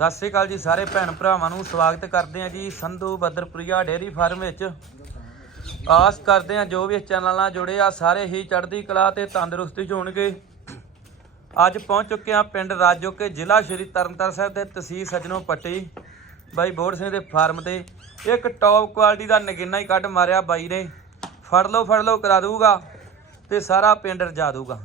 ਸਤਿ ਸ੍ਰੀ ਅਕਾਲ ਜੀ ਸਾਰੇ ਭੈਣ ਭਰਾਵਾਂ ਨੂੰ ਸਵਾਗਤ ਕਰਦੇ ਹਾਂ ਜੀ ਸੰਧੂ ਬਦਰਪ੍ਰਿਆ ਡੇਅਰੀ ਫਾਰਮ ਵਿੱਚ। ਆਸ ਕਰਦੇ ਹਾਂ ਜੋ ਵੀ ਇਸ ਚੈਨਲ ਨਾਲ ਜੁੜੇ ਆ, ਸਾਰੇ ਹੀ ਚੜ੍ਹਦੀ ਕਲਾ ਤੇ ਤੰਦਰੁਸਤੀ 'ਚ ਹੋਣਗੇ। ਅੱਜ ਪਹੁੰਚ ਚੁੱਕੇ ਹਾਂ ਪਿੰਡ ਰਾਜੋਕੇ ਜ਼ਿਲ੍ਹਾ ਸ਼੍ਰੀ ਤਰਨਤਾਰਨ ਸਾਹਿਬ ਦੇ ਤਹਿਸੀਲ ਸਜਣੋਂ ਪੱਟੀ ਬਾਈ ਬੋੜ ਸਿੰਘ ਦੇ ਫਾਰਮ ਤੇ। ਇੱਕ ਟੌਪ ਕੁਆਲਿਟੀ ਦਾ ਨਗੀਨਾ ਹੀ ਕੱਢ ਮਾਰਿਆ ਬਾਈ ਨੇ। ਫੜ ਲਓ ਫੜ ਲਓ, ਕਰਾ ਦੂਗਾ ਤੇ ਸਾਰਾ ਪਿੰਡ ਰਜਾ ਦੂਗਾ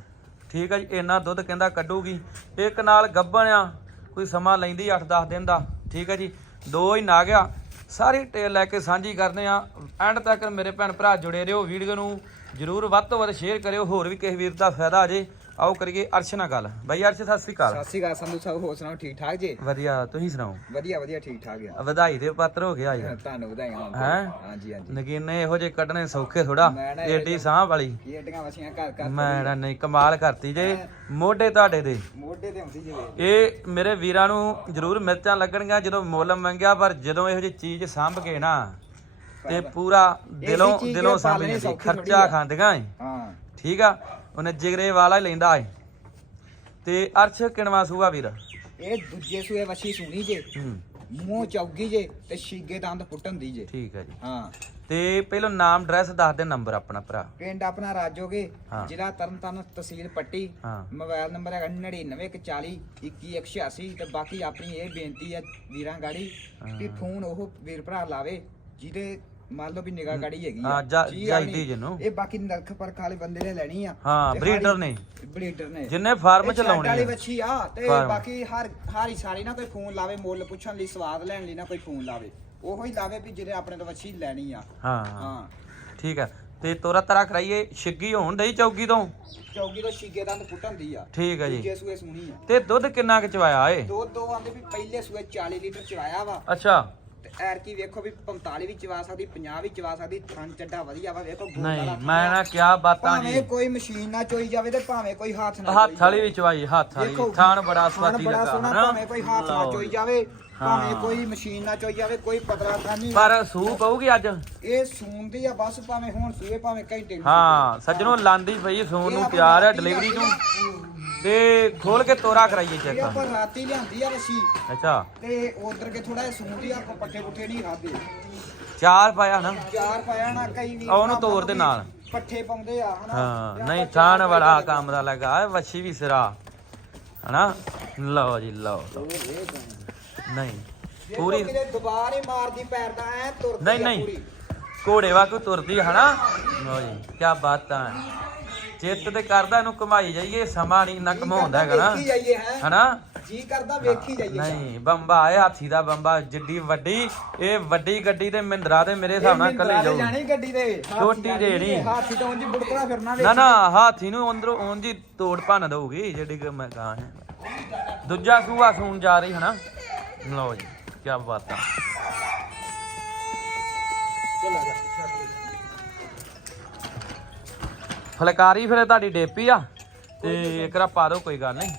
ਠੀਕ ਹੈ ਜੀ, ਇੰਨਾ ਦੁੱਧ ਕਹਿੰਦਾ ਕੱਢੂਗੀ। ਇੱਕ ਨਾਲ ਗੱਭਣ ਆ। ਕੋਈ ਸਮਾਂ ਲੈਂਦੀ 8-10 ਦਿਨ ਦਾ, ਠੀਕ ਹੈ ਜੀ। ਦੋ ਹੀ ਨਾ ਗਿਆ। ਸਾਰੀ ਟੇਲ ਲੈ ਕੇ ਸਾਂਝੀ ਕਰਦੇ ਆ। ਐਂਡ ਤੱਕ ਮੇਰੇ ਭੈਣ ਭਰਾ ਜੁੜੇ ਰਹੋ ਵੀਡੀਓ ਨੂੰ। ਜਰੂਰ ਵੱਧ ਤੋਂ ਵੱਧ ਸ਼ੇਅਰ ਕਰਿਓ। ਹੋਰ ਵੀ ਕਿਸੇ ਵੀਰ ਦਾ ਫਾਇਦਾ ਆ ਜੇ। ਆਓ ਕਰੀਏ ਅਰਸ਼ ਨਾਲ ਗੱਲ। ਬਾਈ ਅਰਸ਼ ਸਤਿ ਸ੍ਰੀ ਅਕਾਲ। ਸਤਿ ਸ਼੍ਰੀ ਅਕਾਲ ਸੰਧੂ ਸਾਹਿਬ ਹੋਰ ਸੁਣਾਓ ਠੀਕ ਠਾਕ ਜੀ? ਵਧੀਆ ਤੁਸੀਂ ਸੁਣਾਓ? ਵਧੀਆ ਵਧੀਆ ਠੀਕ ਠਾਕ ਆ। ਵਧਾਈ ਦੇ ਪਾਤਰ ਹੋ ਗਿਆ ਯਾਰ ਤੁਹਾਨੂੰ ਵਧਾਈਆਂ। ਹੈਂ? ਹਾਂਜੀ ਹਾਂਜੀ। ਨਗੀਨੇ ਇਹੋ ਜਿਹੇ ਕੱਢਣੇ ਸੌਖੇ ਥੋੜਾ ਏਡੀ ਸਾਹ ਵਾਲੀ। ਏਡੀਆਂ ਵਸੀਆਂ ਘਰ ਘਰ ਮੈਂ ਨਾ ਨਹੀਂ ਕਮਾਲ ਕਰਤੀ ਜੇ। ਮੋਢੇ ਤੁਹਾਡੇ ਦੇ। ਮੋਢੇ ਤੇ ਹੁੰਦੀ ਜਿਵੇਂ। ਇਹ ਮੇਰੇ ਵੀਰਾਂ ਨੂੰ ਜ਼ਰੂਰ ਮਿਰਚਾਂ ਲੱਗਣਗੀਆਂ ਜਦੋਂ ਮੁੱਲ ਮੰਗਿਆ ਪਰ ਜਦੋਂ ਇਹੋ ਜਿਹੀ ਚੀਜ਼ ਸਾਂਭ ਕੇ ਨਾ ਤੇ ਪੂਰਾ ਦਿਲੋਂ ਦਿਲੋਂ ਪਾਲਣੀ ਸਾਂਭਣੀ ਸੀ ਸੌਖੀ ਥੋੜ੍ਹੀ ਖਰਚਾ। ਖਾਂਦੀਆਂ ਹਾਂ। ਠੀਕ ਆ? ਉਹਨੇ ਜਿਗਰੇ ਵਾਲਾ ਹੀ ਲੈਂਦਾ ਏ। ਤੇ ਅਰਸ਼ ਕਿਣਵਾ ਸੂਗਾ ਵੀਰ? ਇਹ ਦੂਜੇ ਸੂਏ ਵਸੀ ਸੁਣੀ ਜੇ ਹੂੰ। ਮੂੰਹ ਚੌਗੀ ਜੇ ਤੇ ਸ਼ੀਗੇ ਦੰਦ ਪੁੱਟਣ ਦੀ ਜੇ। ਠੀਕ ਹੈ ਜੀ। ਹਾਂ। ਤੇ ਪਹਿਲਾਂ ਨਾਮ ਐਡਰੈਸ ਦੱਸ ਦੇ ਨੰਬਰ ਆਪਣਾ ਭਰਾ। ਪਿੰਡ ਆਪਣਾ ਰਾਜੋਗੇ ਹਾਂ। ਜ਼ਿਲ੍ਹਾ ਤਰਨਤਾਰਨ ਤਹਿਸੀਲ ਪੱਟੀ। ਹਾਂ। ਮੋਬਾਈਲ ਨੰਬਰ ਹੈਗਾ 9940 2186 ਤੇ ਬਾਕੀ ਆਪਣੀ ਇਹ ਬੇਨਤੀ ਹੈ ਵੀਰਾਂ ਗਾੜੀ ਕਿ। ਫੋਨ ਉਹ ਵੀਰ ਭਰਾ ਲਾਵੇ ਜਿਹਦੇ ਮੰਨ ਲਓ ਵੀ ਨਿਗਾਹ ਗਾੜੀ ਹੈਗੀ ਹਾਂ, ਜਾ- ਜੀ ਜਾਈਦੀ ਆਪਣੀ। ਜਿਹਨੂੰ। ਇਹ ਬਾਕੀ ਨਰਖ ਪਰਖ ਵਾਲੇ ਬੰਦੇ ਨੇ ਲੈਣੀ ਆ। ਹਾਂ ਤੇ ਹਾਰੀ- ਨੇ। ਬਰੀਡਰ ਨੇ। ਜਿੰਨੇ ਫਾਰਮ ਚ ਲਾਉਣੇ ਵਾਲੀ ਆ। ਵੱਛੀ ਆ ਤੇ। ਬਾਕੀ ਹਰ ਹਾਰੀ ਸਾਰੀ ਨਾ ਕੋਈ ਫੋਨ ਲਾਵੇ ਮੁੱਲ ਪੁੱਛਣ ਲਈ ਸਵਾਦ ਲੈਣ ਲਈ ਨਾ ਕੋਈ ਫੋਨ ਲਾਵੇ। ਉਹੋ ਹੀ ਲਾਵੇ ਵੀ ਜਿਹੜੇ ਆਪਣੇ ਤੋਂ ਵੱਛੀ ਲੈਣੀ ਆ। ਹਾਂ। ਹਾਂ। ਠੀਕ ਹੈ ਤੇ ਤੋਰਾ ਤਰਾ ਕਰਾਈਏ ਛਿੱਗੀ ਹੋਣ ਡਈ ਚੌਕੀ ਤੋਂ? ਚੌਗੀ ਤੋਂ ਸ਼ੀਗੇ ਦੰਦ ਪੁੱਟਣ ਦੀ ਆ। ਠੀਕ ਹੈ ਜੀ। ਦੂਜੇ ਸੂਏ ਸੁਣੀ ਆ। ਤੇ ਦੁੱਧ ਕਿੰਨਾ ਕੁ ਚਵਾਇਆ ਏ? ਦੋ ਦੋ ਆਂਦੇ ਵੀ ਪਹਿਲੇ ਸੂਏ 40 ਲੀਟਰ ਚਵਾਇਆ ਵਾ। ਅੱਛਾ। ਐਰ ਕੀ ਵੇਖੋ ਵੀ 45 ਵੀ ਚਵਾ ਸਕਦੀ 50 ਵੀ ਚਵਾ ਸਕਦੀ ਥਣ ਚੱਡਾ ਵਧੀਆ ਵਾ ਵੇਖੋ ਗੋਲ ਨਹੀਂ ਵਾਲਾ ਮੈਂ ਨਾ ਕਿਹਾ ਬਾਤਾਂ ਭਾਵੇਂ ਜੀ। ਕੋਈ ਮਸ਼ੀਨ ਨਾਲ ਚੋਈ ਜਾਵੇ ਤੇ ਭਾਵੇਂ ਕੋਈ ਹੱਥ ਨਾਲ ਹੱਥ ਵਾਲੀ। ਵੀ ਚਵਾਈ ਹੱਥ ਵਾਲੀ। ਦੇਖੋ, ਥਾਣ ਬੜਾ ਥਣ ਸਵਾਦੀ ਬੜਾ ਲੱਗਾ ਸੋਹਣਾ ਭਾਵੇਂ ਕੋਈ ਹੱਥ ਲਓ ਚੋਈ। ਜਾਵੇ ਭਾਵੇਂ ਹਾਂ। ਕੋਈ ਮਸ਼ੀਨ ਨਾਲ ਚੋਈ ਜਾਵੇ ਕੋਈ ਪਤਲਾ ਥਾਨੀ ਪਰ ਸੂ ਪਊਗੀ ਅੱਜ? ਇਹ ਸੂੰਦੀ ਆ ਬਸ ਭਾਵੇਂ ਹੁਣ ਸੂਏ ਭਾਵੇਂ ਘੰਟੇ ਨੂੰ ਹਾਂ ਸੱਜਣੋਂ ਲਾਂਦੀ ਪਈ ਸੂਣ ਨੂੰ ਪਿਆਰ ਹੈ ਡਿਲੀਵਰੀ ਨੂੰ ਤੇ ਖੋਲ ਕੇ ਤੋਰਾ ਕਰਾਈਏ ਚੈੱਕ। ਆਪਾਂ ਰਾਤੀ ਲਿਆਂਦੀ ਆ ਵਸੀ ਅੱਛਾ। ਤੇ ਉਧਰ ਕੇ ਥੋੜਾ ਸੂੰਦੀ ਆ ਆਪਾਂ ਪੱਠੇ ਪੁੱਠੇ ਨਹੀਂ ਖਾਦੇ ਚਾਰ ਪਾਇਆ ਨਾ। ਚਾਰ ਪਾਇਆ ਨਾ ਕਈ ਵੀ ਉਹਨੂੰ ਤੋਰ ਦੇ ਨਾਲ। ਪੱਠੇ ਪਾਉਂਦੇ ਆ ਹਨਾ। ਹਾਂ ਨਹੀਂ ਥਾਣ ਪਾਈ ਕੰਮ ਦਾ ਲੱਗਾ ਹੈ ਵੱਛੀ ਵੀ ਸਿਰਾ। ਹਨਾ? ਲਓ ਜੀ ਲਓ। ਨਹੀਂ ਪੂਰੀ ਦੁਬਾਰ ਹੀ ਮਾਰਦੀ ਪੈਰ ਦਾ ਐ ਤੁਰਦੀ ਨਹੀਂ ਨਹੀਂ। ਘੋੜੇ ਵਾਂਗੂ ਤੁਰਦੀ ਹਨਾ? ਲਓ ਜੀ ਕੀ ਬਾਤਾਂ ਹੈ ਚਿੱਤ ਤੇ ਕਰਦਾ ਇਹਨੂੰ ਘੁਮਾਈ ਜਾਈਏ ਸਮਾਂ ਨਹੀਂ ਨਾ ਘਮਾਉਂਦਾ ਹੈਗਾ ਵੇਖੀ ਨਾ ਜਾਈਏ ਹੈ? ਹਨਾ? ਜੀ ਕਰਦਾ ਵੇਖੀ ਜਾਈਏ ਨਹੀਂ ਬੰਬਾ ਆਏ ਹਾਥੀ ਦਾ ਬੰਬਾ ਜਿੱਡੀ ਵੱਡੀ ਇਹ ਵੱਡੀ ਗੱਡੀ ਤੇ ਮਹਿੰਦਰਾ ਦੇ ਮੇਰੇ ਹਿਸਾਬ ਨਾਲ ਕੱਲੀ ਜਾਊ ਜਾਣੀ ਗੱਡੀ ਤੇ। ਛੋਟੀ ਜਿਹੜੀ। ਹਾਥੀ ਤੋਂ ਉਂਝ ਬੁੜਕਣਾ ਫਿਰਨਾ ਨਾ ਨਾ ਹਾਥੀ ਨੂੰ ਅੰਦਰੋਂ ਉਂਝ ਹੀ ਤੋੜ ਭੰਨ ਦਊਗੀ ਜਿਹੜੀ ਕਿ ਮੈਂ ਕਹਾਂ ਹੈ। ਦੂਜਾ ਸੂਆ ਸੂਣ ਜਾ ਰਹੀ ਹਨਾ? ਲਓ ਜੀ ਕੀ ਬਾਤਾਂ। ਚਲੋ ਜਾ ਫਲਕਾਰੀ ਫਿਰ ਤੁਹਾਡੀ ਡੇਪੀ ਆ ਤੇ ਇੱਕਰਾ ਪਾ ਦਿਓ ਕੋਈ ਗੱਲ ਨਹੀਂ।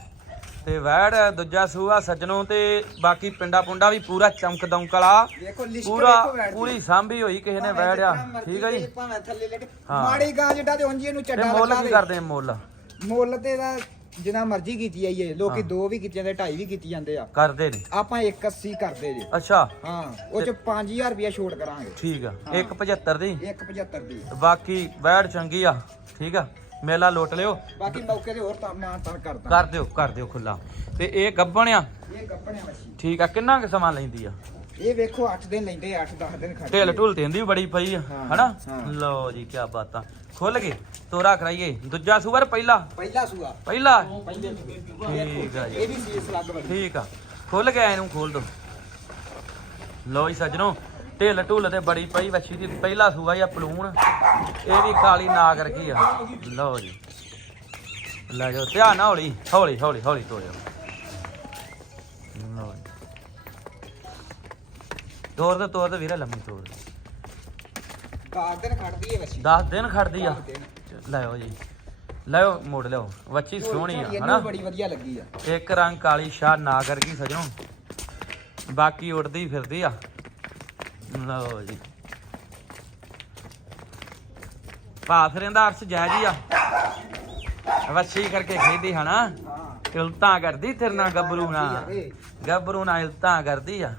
ਤੇ ਵੈੜ ਦੂਜਾ ਸੂਆ ਸੱਜਣੋਂ ਤੇ ਬਾਕੀ ਪਿੰਡਾ ਪੁੰਡਾ ਵੀ ਪੂਰਾ ਚਮਕ ਦਮਕ ਵਾਲਾ ਦੇਖੋ ਲਿਸਟ ਪੂਰਾ ਪੂਰੀ ਸਾਂਭੀ ਹੋਈ ਕਿਸੇ ਨੇ ਵੈੜ ਆ। ਠੀਕ ਹੈ ਜੀ? ਭਾਵੇਂ ਥੱਲੇ। ਮਾੜੀ ਗਾਂ ਜਿਹੜਾ ਤੇ ਉਂਝ ਇਹਨੂੰ ਚੱਡਾ ਮੁੱਲ ਕੀ ਦੇ। ਕਰਦੇ ਆ ਮੁੱਲ? ਮੁੱਲ ਤੇ ਦਾ ਜਿੰਨਾ ਮਰਜ਼ੀ ਕੀਤੀ ਆਈਏ ਲੋਕੀ। ਦੋ ਵੀ ਕੀਤੀ ਜਾਂਦੇ ਢਾਈ ਵੀ ਕੀਤੀ ਜਾਂਦੇ ਆ। ਕਰਦੇ ਨੇ। ਆਪਾਂ 180 ਕਰਦੇ ਜੇ। ਅੱਛਾ। ਹਾਂ ਉਹ ਚ 5000 ਰੁਪਇਆ ਛੋਟ ਕਰਾਂਗੇ। ਠੀਕ ਆ। ਹਾਂ। 175 ਦੀ। 175 ਦੀ। ਬਾਕੀ ਵੈੜ ਚੰਗੀ ਆ ਠੀਕ ਆ। ਮੇਲਾ ਲੁੱਟ ਲਿਓ। ਬਾਕੀ ਮੌਕੇ ਤੇ ਹੋਰ ਤਾਂ ਮਾਂ ਤਾਂ ਕਰਦਾ। ਕਰ ਦਿਓ ਕਰ ਦਿਓ ਖੁੱਲਾ ਤੇ ਇਹ ਗੱਬਣ ਆ? ਇਹ ਕੱਪੜਿਆਂ ਵੱਛੀ ਠੀਕ ਆ ਕਿੰਨਾ ਕੁ ਸਮਾਂ ਲੈਂਦੀ ਆ? ਇਹ ਵੇਖੋ 8 ਦਿਨ ਲੈਂਦੇ 8-10 ਦਿਨ ਖੜਦੇ ਢਿੱਲ ਢੁੱਲ ਤੇਂਦੀ ਵੀ ਬੜੀ ਪਈ ਆ ਹਾਂ, ਹਨਾ? ਹਾਂ। ਲਓ ਜੀ ਕੀ ਬਾਤਾਂ ਖੁੱਲ ਗਏ ਤੋਰਾ ਕਰਾਈਏ। ਦੂਜਾ ਸੂਬਰ ਪਹਿਲਾ? ਪਹਿਲਾ ਸੂਆ। ਪਹਿਲਾ? ਪਹਿਲੇ ਸੂਏ ਠੀਕ ਆ ਜੀ। ਇਹ ਵੀ ਸੀਸ ਲੱਗ ਬੜੀ। ਠੀਕ ਆ। ਖੁੱਲ ਗਿਆ ਇਹਨੂੰ ਖੋਲ ਦੋ। ਲਓ ਜੀ ਸੱਜਣੋ ਢਿੱਲ ਢੁੱਲ ਤੇ ਬੜੀ ਪਈ ਵੱਛੀ ਦੀ ਪਹਿਲਾ ਸੂਆ ਹੀ ਆ ਪਲੂਣ। ਇਹ ਵੀ ਕਾਲੀ ਨਾਗ ਰਗੀ ਆ। ਲਓ ਜੀ। ਲੈ ਜਾਓ ਧਿਆਨ ਨਾਲ ਹੌਲੀ ਹੌਲੀ ਹੌਲੀ ਹੌਲੀ ਤੋੜਿਓ ਤੋੜ ਦੇ ਤੋੜ ਦੇ ਵੀਰੇ ਲੰਮੀ ਤੋੜ 10 ਦਿਨ ਖੜਦੀ ਹੈ ਵੱਛੀ। 10 ਦਿਨ ਖੜਦੀ ਆ? ਦਸ ਦਿਨ। ਲਿਓ ਜੀ। ਲਿਓ ਮੋੜ ਲਿਓ ਵੱਛੀ ਸੋਹਣੀ ਆ ਹਨਾ? ਬੜੀ ਵਧੀਆ ਲੱਗੀ ਆ। ਇੱਕ ਰੰਗ ਕਾਲੀ ਸ਼ਾਹ ਨਾ ਕਰਗੀ ਸਜਣੋ। ਬਾਕੀ ਉੜਦੀ ਫਿਰਦੀ ਆ। ਲਓ ਜੀ। ਭਾ ਫਿਰ ਇਹਦਾ ਅਰਸ ਜਾਇਜ਼ ਹੀ ਆ। ਵੱਛੀ ਕਰਕੇ ਖੇਦੀ ਹਨਾ? ਹਾਂ। ਕਿਲਤਾਂ ਕਰਦੀ ਤੇਰੇ ਨਾਲ ਗੱਭਰੂ ਨਾਲ। ਗੱਭਰੂ ਨਾਲ ਤਾਂ ਕਰਦੀ ਆ।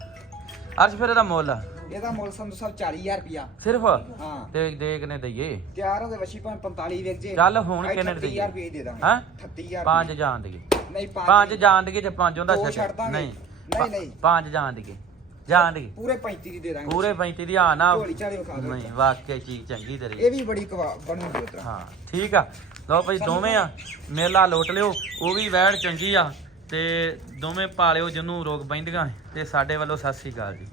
ਅਰਸ਼ ਫਿਰ ਇਹਦਾ ਮੁੱਲ? ਇਹਦਾ ਮੁੱਲ ਸੰਧੂ ਸਾਹਿਬ 40000 ਰੁਪਿਆ ਸਿਰਫ? ਹਾਂ। ਤੇ ਦੇਖ ਨੇ ਦਈਏ। ਤਿਆਰ ਹੋ ਗਏ ਵਸ਼ੀ ਭਾਵੇਂ 45 ਵੇਚ ਜੇ। ਚੱਲ ਹੁਣ ਕਿੰਨੇ ਦੀ 38000 ਰੁਪਏ ਦੇ ਦਾਂਗੇ। ਹਾਂ? 38000 ਪੰਜ ਜਾਣ ਦੇਗੇ ਨਹੀਂ ਪੰਜ ਪੰਜ ਜਾਣ ਦੇਗੇ ਤੇ ਪੰਜ ਉਹਦਾ ਦੋ ਛੱਡ। ਨਹੀਂ। ਨਹੀਂ, ਨਹੀਂ। ਪੰਜ ਜਾਣ ਦੇਗੇ ਜਾਣ ਦੇਗੇ ਪੂਰੇ 35 ਦੀ ਦੇ ਦਾਂਗੇ। ਪੂਰੇ 35 ਦੀ ਆ ਨਾ। ਨਹੀਂ ਵਾਕਿਆ ਚੀਜ਼ ਚੰਗੀ ਤੇਰੀ। ਇਹ ਵੀ ਬੜੀ ਬਣੂਗੀ ਉਤਰਾ ਹਾਂ ਠੀਕ ਆ। ਲਓ ਭਾਈ ਦੋਵੇਂ ਆ। ਮੇਲਾ ਲੋਟ ਲਿਓ। ਉਹ ਵੀ ਵੈੜ ਚੰਗੀ ਆ। ਤੇ ਦੋਵੇਂ ਪਾਲਿਓ ਜਿਹਨੂੰ ਰੋਗ ਪੈਂਦੀਆਂ ਤੇ ਸਾਡੇ ਵੱਲੋਂ ਸਤਿ ਸ੍ਰੀ ਅਕਾਲ ਜੀ।